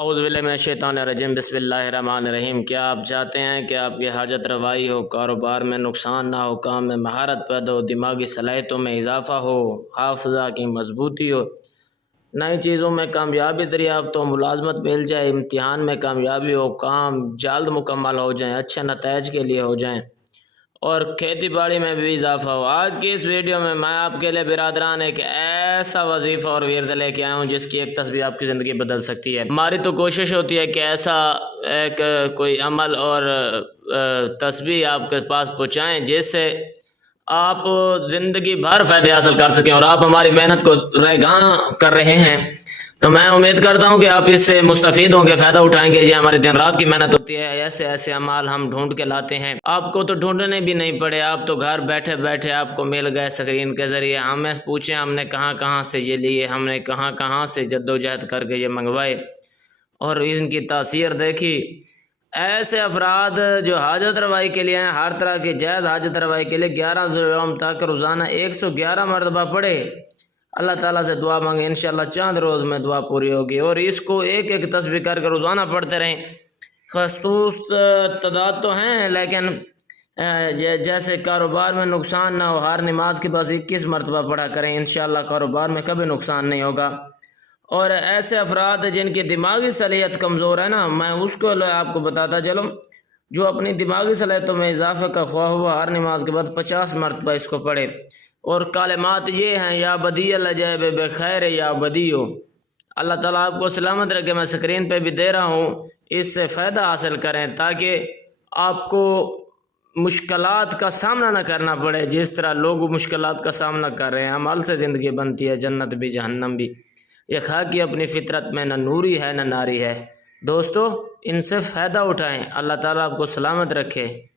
औज़ुबिल्लाहिमिनश्शैतानिर्रजीम बिस्मिल्लाहिर्रहमानिर्रहीम। क्या आप चाहते हैं कि आपकी हाजत रवाई हो, कारोबार में नुकसान ना हो, काम में महारत पैदा हो, दिमागी सलाहियतों में इजाफ़ा हो, हाफ़िज़ा की मजबूती हो, नई चीज़ों में कामयाबी दरियाफ़्त हो, मुलाज़मत मिल जाए, इम्तिहान में कामयाबी हो, काम जल्द मुकम्मल हो जाएँ, अच्छे नताइज के लिए हो जाएँ और खेती बाड़ी में भी इजाफा हो। आज की इस वीडियो में मैं आपके लिए बिरादरान एक ऐसा वजीफ़ा और विर्द लेके आया हूँ जिसकी एक तस्बीह आपकी ज़िंदगी बदल सकती है। हमारी तो कोशिश होती है कि ऐसा एक कोई अमल और तस्बीह आपके पास पहुँचाएँ जिससे आप ज़िंदगी भर फ़ायदे हासिल कर सकें और आप हमारी मेहनत को रेगां कर रहे हैं, तो मैं उम्मीद करता हूं कि आप इससे मुस्तफ़ीद होंगे, फ़ायदा उठाएंगे। ये हमारी दिन रात की मेहनत होती है, ऐसे ऐसे अमाल हम ढूंढ के लाते हैं। आपको तो ढूंढने भी नहीं पड़े, आप तो घर बैठे बैठे आपको मिल गए स्क्रीन के ज़रिए। हमें पूछें हमने कहाँ कहाँ से ये लिए, हमने कहाँ कहाँ से जद्दोजहद करके ये मंगवाए और इनकी तासीर देखी। ऐसे अफराद जो हाजत रवाई के लिए हैं, हर तरह की जायज़ हाजत रवाई के लिए 11 ज़ुल्हिज्जा तक रोज़ाना 111 मरतबा पढ़े, अल्लाह ताला से दुआ मांगे, इंशाअल्लाह चंद रोज़ में दुआ पूरी होगी। और इसको एक एक तस्बीह करके रोज़ाना पढ़ते रहें। खसूस तादाद तो हैं, लेकिन जैसे कारोबार में नुकसान ना हो, हर नमाज के पास 21 मरतबा पढ़ा करें, इंशाअल्लाह कारोबार में कभी नुकसान नहीं होगा। और ऐसे अफराद जिनकी दिमागी सलाहियत कमज़ोर है ना, मैं उसको आपको बताता चलूँ, जो अपनी दिमागी सलाहियतों में इजाफे का ख्वाह हुआ हर नमाज के बाद 50 मरतबा इसको पढ़े। और कालिमात ये हैं, या बदी अल-अजैब बखैर या बदी हो। अल्लाह ताला आपको सलामत रखे। मैं स्क्रीन पे भी दे रहा हूँ, इससे फ़ायदा हासिल करें ताकि आपको मुश्किलात का सामना न करना पड़े जिस तरह लोग मुश्किलात का सामना कर रहे हैं। अमल से ज़िंदगी बनती है, जन्नत भी जहन्नम भी। ये खाकी अपनी फितरत में न नूरी है न नारी है। दोस्तों, इनसे फ़ायदा उठाएं। अल्लाह ताला आपको सलामत रखे।